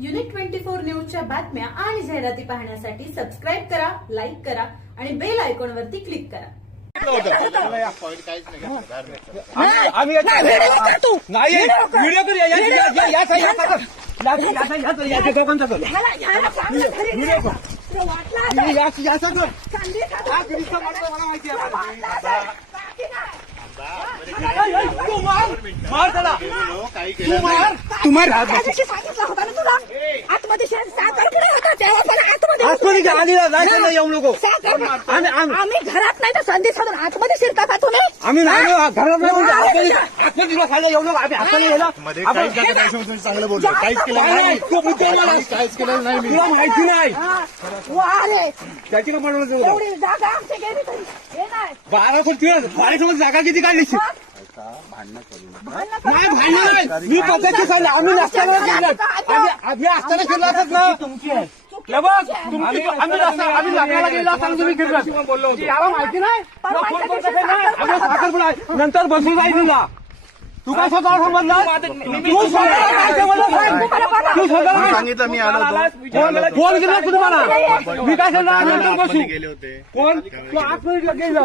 Unit 24 न्यूजच्या बातम्या आणि जाहिराती पाहण्यासाठी सबस्क्राईब करा, लाईक करा आणि बेल आयकॉनवरती क्लिक करा. आम्ही नाही व्हिडिओ कर येऊ नको. आम्ही घरात नाही तर संधी साधून आतमध्ये शिरता का तुम्ही? आम्ही नाही घरात नाही आतमध्ये खायला येऊ नको. आम्ही हाताने गेला चांगलं बोललो. काहीच केलं नाही. काहीच केलं नाही. मी तुला माहिती नाही अरे त्याची का पडवलं एवढी जागा आमची गेली तरी हे नाही. 12 जागा किती काढली? नाही भांडण नाही. मी पद्धती सांगितलं. आम्ही नसताना आम्ही असताना फिरला असत ना. आम्ही लग्नाला गेला सांग तुम्ही फिरला बोललो होतो. याला माहिती नाही आम्ही साखरपुडा नंतर बसून जाईल तुला. तू काय स्वतः समजला? तू स्वतः सांगितलं मी आलो फोन केला तुम्हाला. मी काय सांगणार नंतर बसू. गेले होते. कोण तू आतमध्ये गेला